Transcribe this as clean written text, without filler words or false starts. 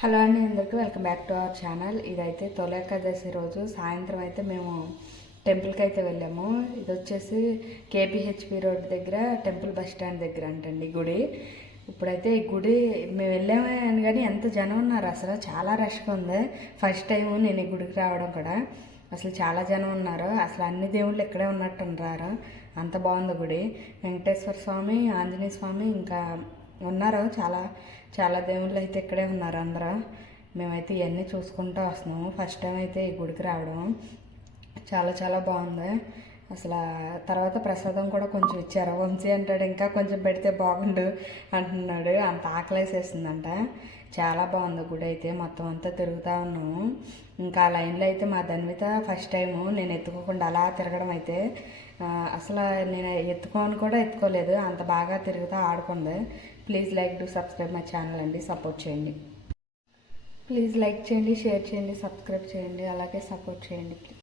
Hello అండి, అందరికీ welcome back to our channel. ఇదైతే తొలి ఏకాదశి రోజు సాయంత్రం అయితే మేము టెంపుల్కి అయితే వెళ్ళాము. ఇది వచ్చేసి కేపీహెచ్పి రోడ్ దగ్గర టెంపుల్ బస్ స్టాండ్ దగ్గర అంటండి గుడి. ఇప్పుడైతే ఈ గుడి మేము వెళ్ళామే అని కానీ ఎంత జనం ఉన్నారు, అసలు చాలా రష్గా ఉంది. ఫస్ట్ టైం నేను ఈ గుడికి రావడం కూడా. అసలు చాలా జనం ఉన్నారు, అసలు అన్ని దేవుళ్ళు ఇక్కడే ఉన్నట్టున్నారు. అంత బాగుంది గుడి. వెంకటేశ్వర స్వామి, ఆంజనేయ స్వామి ఇంకా ఉన్నారు. చాలా చాలా దేవుళ్ళు అయితే ఇక్కడే ఉన్నారు అందరూ. మేమైతే ఇవన్నీ చూసుకుంటూ వస్తున్నాము. ఫస్ట్ టైం అయితే ఈ గుడికి రావడం చాలా చాలా బాగుంది. అసలు తర్వాత ప్రసాదం కూడా కొంచెం ఇచ్చారు. వంశీ అంటాడు ఇంకా కొంచెం పెడితే బాగుండు అంటున్నాడు, అంత ఆకలేసేస్తుందంట. చాలా బాగుంది గుడి అయితే. మొత్తం అంతా తిరుగుతూ ఉన్నాము. ఇంకా లైన్లో అయితే మా ధన్విత ఫస్ట్ టైము నేను ఎత్తుకోకుండా అలా తిరగడం అయితే అసలు నేను ఎత్తుకోని కూడా ఎత్తుకోలేదు, అంత బాగా తిరుగుతూ ఆడుకుంది. Please like to subscribe my channel అండి, సపోర్ట్ చేయండి. ప్లీజ్ లైక్ చేయండి, షేర్ చేయండి, సబ్స్క్రైబ్ చేయండి, అలాగే సపోర్ట్ చేయండి.